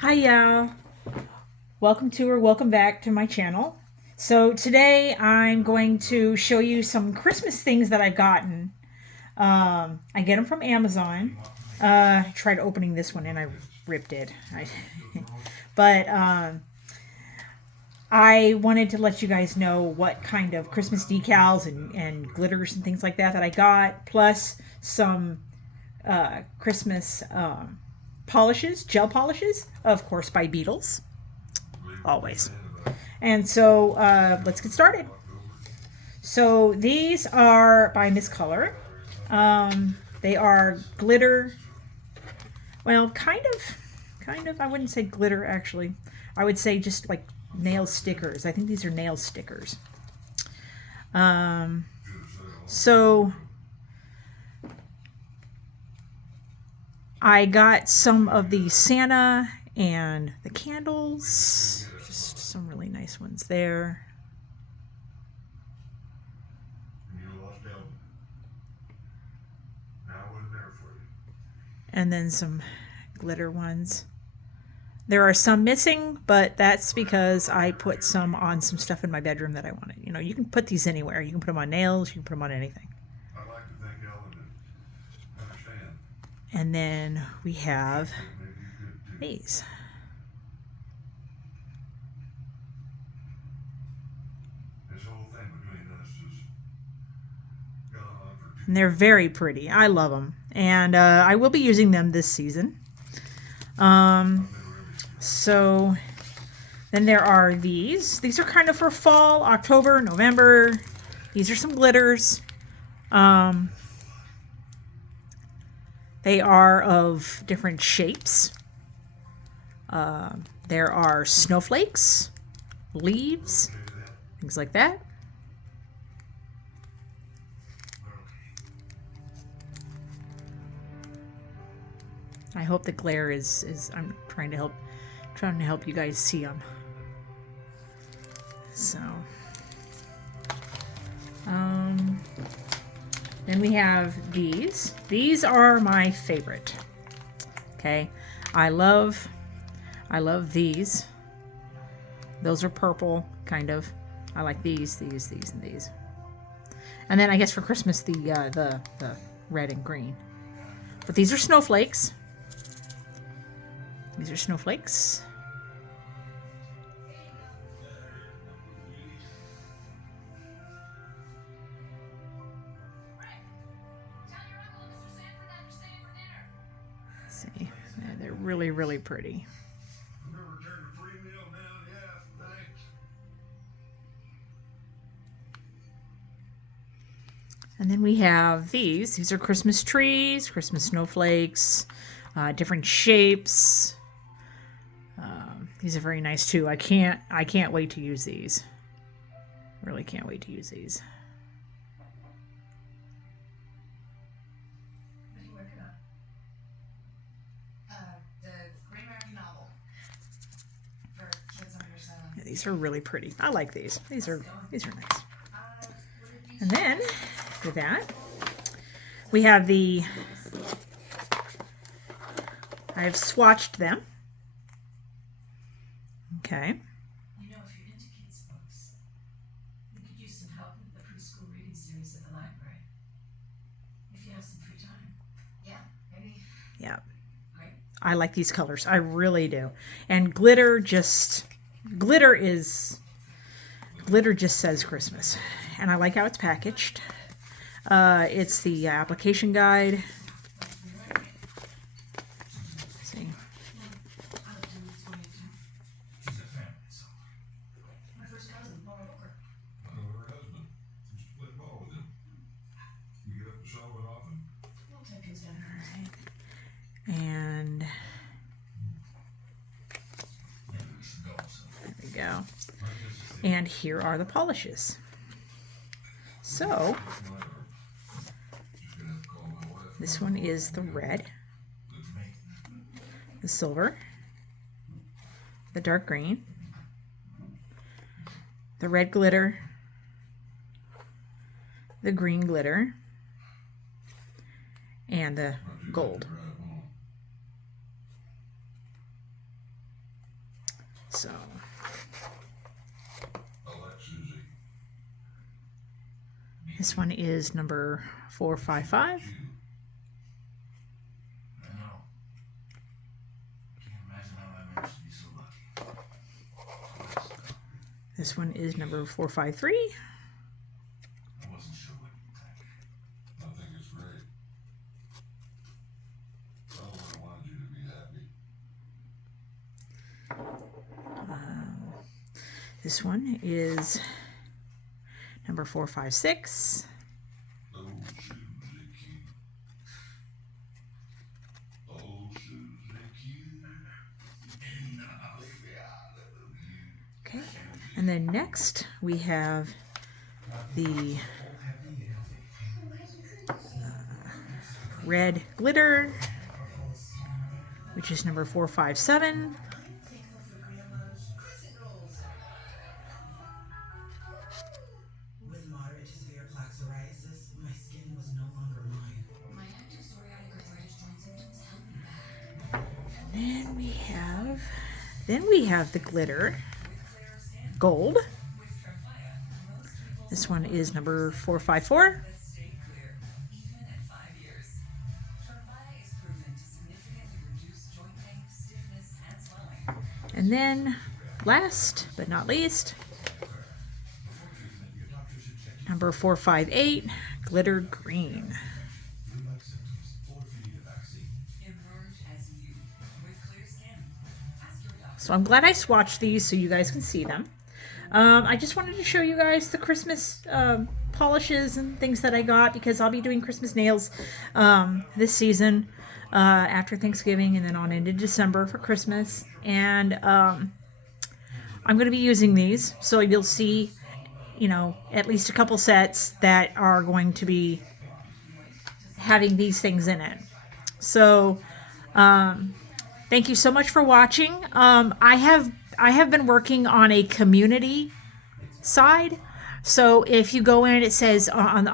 Hi, y'all. Welcome back to my channel. So today I'm going to show you some Christmas things that I've gotten. I get them from Amazon. I tried opening this one and I ripped it. But I wanted to let you guys know what kind of Christmas decals and glitters and things like that I got, plus some Christmas polishes, gel polishes, of course, by Beetles, always. And so let's get started. So these are by Miss Color. They are glitter. Well, kind of. I wouldn't say glitter actually. I would say just like nail stickers. I think these are nail stickers. Um, so I got some of the Santa and the candles. Just some really nice ones there. And then some glitter ones. There are some missing, but that's because I put some on some stuff in my bedroom that I wanted. You know, you can put these anywhere. You can put them on nails. You can put them on anything. I'd like to think Ellen would understand. And then we have these. This whole thing between us has gone on for 2 And they're very pretty. I love them. And I will be using them this season. So then there are these. These are kind of for fall, October, November. These are some glitters. They are of different shapes. There are snowflakes, leaves, things like that. I hope the glare is I'm trying to help you guys see them. So, then we have these. These are my favorite. Okay, I love these. Those are purple, kind of. I like these, and these. And then I guess for Christmas the red and green. But these are snowflakes. These are snowflakes. Let's see, they're really, really pretty. And then we have these. These are Christmas trees, Christmas snowflakes, different shapes. These are very nice too. I can't wait to use these. Really can't wait to use these. What are you working on? The Great American Novel for kids under 7. Yeah, these are really pretty. I like these. These are nice. And then for that, we have the. I've swatched them. Okay. You know, if you're into kids' books, we could use some help with the preschool reading series at the library. If you have some free time. Yeah, maybe. Yeah. Great. I like these colors. I really do. And glitter just says Christmas. And I like how it's packaged. It's the application guide. See. My first cousin, Laura Booker. I know her husband. Used to play ball with him. You get up to Sullivan often? We'll take his down. And there we go. And here are the polishes. So this one is the red, the silver, the dark green, the red glitter, the green glitter, and the gold. So Elect Susie. this one is number 455. I know. Can't imagine how I managed to be so lucky. This one is number 453. I wasn't sure what you think. I think it's great. I wanted you to be happy. This one is number 456. Oh, Susie Q. Oh, Susie Q. Okay. And then next we have the red glitter, which is number 457. With moderate to severe plaque psoriasis, my skin was no longer mine. My active psoriatic arthritis joint symptoms held me back. Then we have the glitter gold. This one is number 454. Stay clear, even at 5 years. Tremfya is proven to significantly reduce joint pain, stiffness, and swelling. And then last but not least, number 458, glitter green. Emerge as you with clear skin. Ask your doctor. So I'm glad I swatched these so you guys can see them. I just wanted to show you guys the Christmas polishes and things that I got, because I'll be doing Christmas nails this season after Thanksgiving and then on into December for Christmas. And I'm going to be using these, so you'll see, you know, at least a couple sets that are going to be having these things in it. So thank you so much for watching. I have been working on a community side. So if you go in, it says on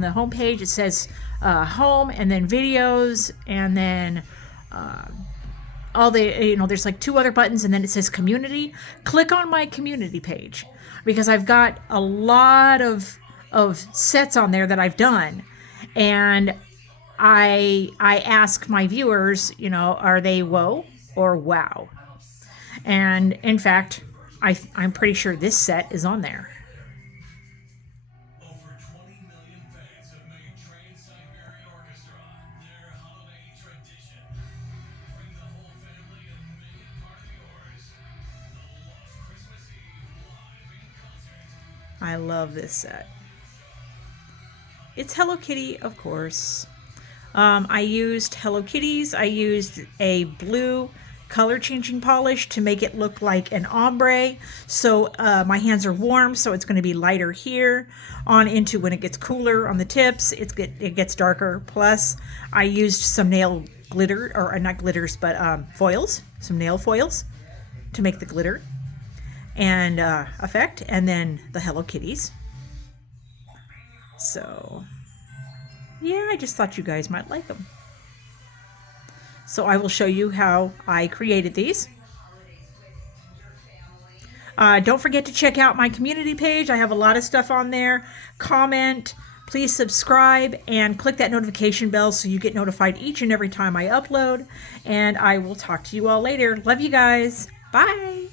the home page, it says home, and then videos, and then all the, you know, there's like 2 other buttons, and then it says community. Click on my community page, because I've got a lot of sets on there that I've done, and I ask my viewers, you know, are they whoa or wow? And in fact, I'm pretty sure this set is on there. Over 20 million fans have made Trans-Siberian Orchestra their holiday tradition. Bring the whole family and make it part of yours. The Lost Christmas Eve live in concert. I love this set. It's Hello Kitty, of course. I used Hello Kitties. I used a blue color changing polish to make it look like an ombre. So my hands are warm, so it's going to be lighter here on into when it gets cooler on the tips. It gets darker. Plus, I used some nail glitter, or not glitters, but foils, some nail foils to make the glitter and effect, and then the Hello Kitties. So yeah, I just thought you guys might like them. So I will show you how I created these. Don't forget to check out my community page. I have a lot of stuff on there. Comment, please subscribe, and click that notification bell so you get notified each and every time I upload. And I will talk to you all later. Love you guys. Bye.